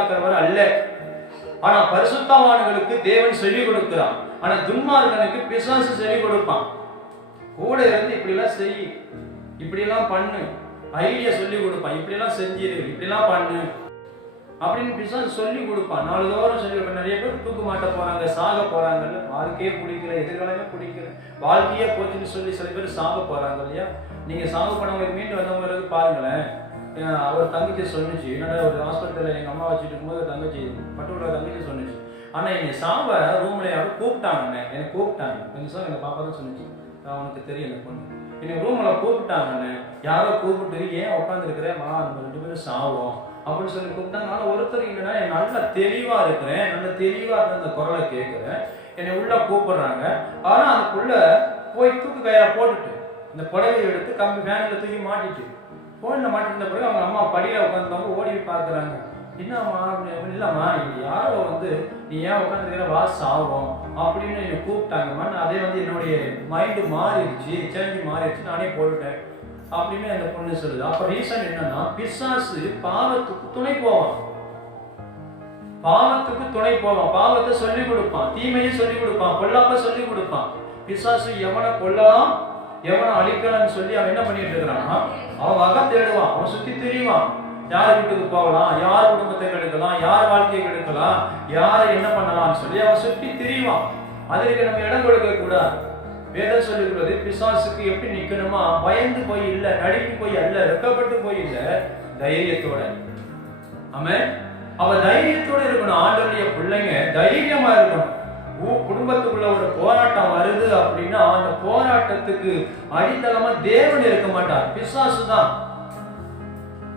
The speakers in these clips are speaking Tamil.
பாதுகாக்கிறவர் அல்ல. ஆனா பரிசுத்தவான்களுக்கு தேவன் சொல்லிக் கொடுக்கிறான். ஆனா துன்மார்கனுக்கு பிசாசு சொல்லிக் கொடுப்பான். கூட இருந்து இப்படி எல்லாம் செய், இப்படி எல்லாம் பண்ணு, ஐடியா சொல்லிக் கொடுப்பான். இப்படி எல்லாம் செஞ்சிரு, இப்படி எல்லாம் பண்ணு அப்படின்னு பிசாசு சொல்லி கொடுப்பான். நாளுதோறும் சொல்லி கொடுப்பான். நிறைய பேர் தூக்கு மாட்ட போறாங்க, சாக போறாங்கல்ல, வாழ்க்கையே பிடிக்கல, எதிர்காலமே பிடிக்கல, வாழ்க்கையே போச்சுன்னு சொல்லி சில பேர் சாக போறாங்க இல்லையா. நீங்க சாக போனவங்களுக்கு மீண்டு வந்தவங்களுக்கு பாருங்களேன். அவர் தங்கச்சி சொன்னிச்சு, என்னடா ஒரு ஹாஸ்பிட்டலில் எங்கள் அம்மா வச்சுட்டு இருக்கும்போது தங்கச்சி பட்டுள்ள தங்கச்சி சொன்னிச்சு, ஆனால் என்னை சாவ ரூம்ல யாரும் கூப்பிட்டாங்கண்ணே, எனக்கு கூப்பிட்டாங்க. எங்கள் சார் எங்கள் பாப்பா தான் சொன்னிச்சு, அவனுக்கு தெரியும் எனக்கு பொண்ணு, எனக்கு ரூமில் கூப்பிட்டாங்கண்ணே, யாரோ கூப்பிட்டு ஏன் உட்காந்துருக்கிறேன், நம்ம 2 பேரும் சாவோம் அப்படின்னு சொல்லி கூப்பிட்டாங்க. ஆனால் ஒருத்தர் இல்லைன்னா நல்லா தெளிவாக இருக்கிறேன், நல்லா தெளிவாக இருந்த அந்த குரலை கேட்குறேன், என்னை உள்ள கூப்பிடுறாங்க. ஆனால் அதுக்குள்ள போய் தூக்கு கயிறை போட்டுட்டு இந்த புடவையை எடுத்து கம்பி ஃபேனில் தூக்கி மாட்டிட்டு ஃபோனில் மாட்டிருந்த பிறகு அவங்க அம்மா படியில் உட்காந்துருந்தவங்க ஓடி பார்க்குறாங்க. என்னம்மா அப்படின்னு, இல்லைம்மா இது யாரோ நீ ஏன் உட்காந்துருக்கிற வா சாவோம் அப்படின்னு என்னை கூப்பிட்டாங்கம்மா. அதே என்னுடைய மைண்டு மாறிடுச்சு, சேஞ்சு மாறிடுச்சு, நானே போட்டுட்டேன் அப்படின்னு அந்த பொண்ணு சொல்லுது. அப்போ ரீசன் என்னன்னா, பிசாசு பாவத்துக்கு துணை போவான், பாவத்துக்கு துணை போவான், பாவத்தை சொல்லிக் கொடுப்பான், தீமையை சொல்லிக் கொடுப்பான், பொல்லாப்ப சொல்லிக் கொடுப்பான். பிசாசு எவனை கொல்லலாம், எவனை அழிக்கலாம்னு சொல்லி அவன் என்ன பண்ணிட்டு இருக்கிறான்னா, அவன் வகை தேடுவான், அவன் சுத்தி திரிவான். யார் வீட்டுக்கு போகலாம், யார் குடும்பத்தை கெடுக்கலாம், யார் வாழ்க்கையை கெடுக்கலாம், யாரை என்ன பண்ணலாம்னு சொல்லி அவன் சுத்தி திரிவான். அதற்கு நம்ம இடம் கொடுக்க கூடாது. வேதம் சொல்லிக்கிறது, பிசாசுக்கு எப்படி நிக்கணுமா, பயந்து போய் இல்ல, நடுங்கி போய் அல்ல, வெக்கப்பட்டு போய் இல்ல, தைரியத்தோட. ஆமென். அவ தைரியத்தோட இருக்கணும். ஆண்டவருடைய பிள்ளைங்க தைரியமா இருக்கணும். குடும்பத்துக்குள்ள ஒரு போராட்டம் வருது அப்படின்னா அந்த போராட்டத்துக்கு அடித்தளமா தேவன் இருக்க மாட்டார், பிசாசு தான்.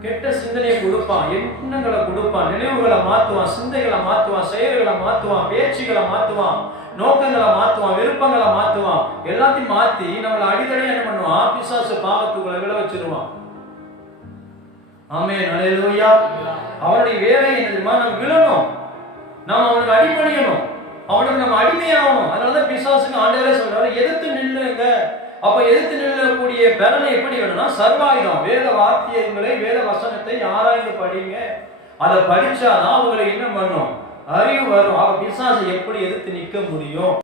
கெட்ட சிந்தனையை கொடுப்பான், எண்ணங்களை கொடுப்பான், நினைவுகளை மாத்துவான், சிந்தைகளை மாத்துவான், செயல்களை மாத்துவான், பேச்சுகளை மாத்துவான், நோக்கங்களை மாத்துவான், விருப்பங்களை மாத்துவான். எல்லாத்தையும் மாத்தி நம்மளை அடிக்கடி என்ன பண்ணுவான், பிசாசு பாவத்துக்குள்ள விழ வச்சிருவான். ஆமென், அல்லேலூயா. அவனுடைய வேலை என்னதுமா, நம்ம விழணும், நாம் அவனுக்கு அடிபணியணும், அவனுக்கு நம்ம அடிமையாகணும். அதனாலதான் பிசாசுக்கு ஆண்டவரே சொல்றாரு, எதிர்த்து நில்லுங்க. அப்ப எதிர்த்து நில்லக்கூடிய பலனை எப்படி வேணும்னா, சர்வாயுதம், வேத வாக்கியங்களை, வேத வசனத்தை ஆராய்ந்து படிங்க. அதை படிச்சாதான் அவங்களை என்ன பண்ணும், அறிவு வரும். அவ பிசாசை எப்படி எதிர்த்து நிற்க முடியும்.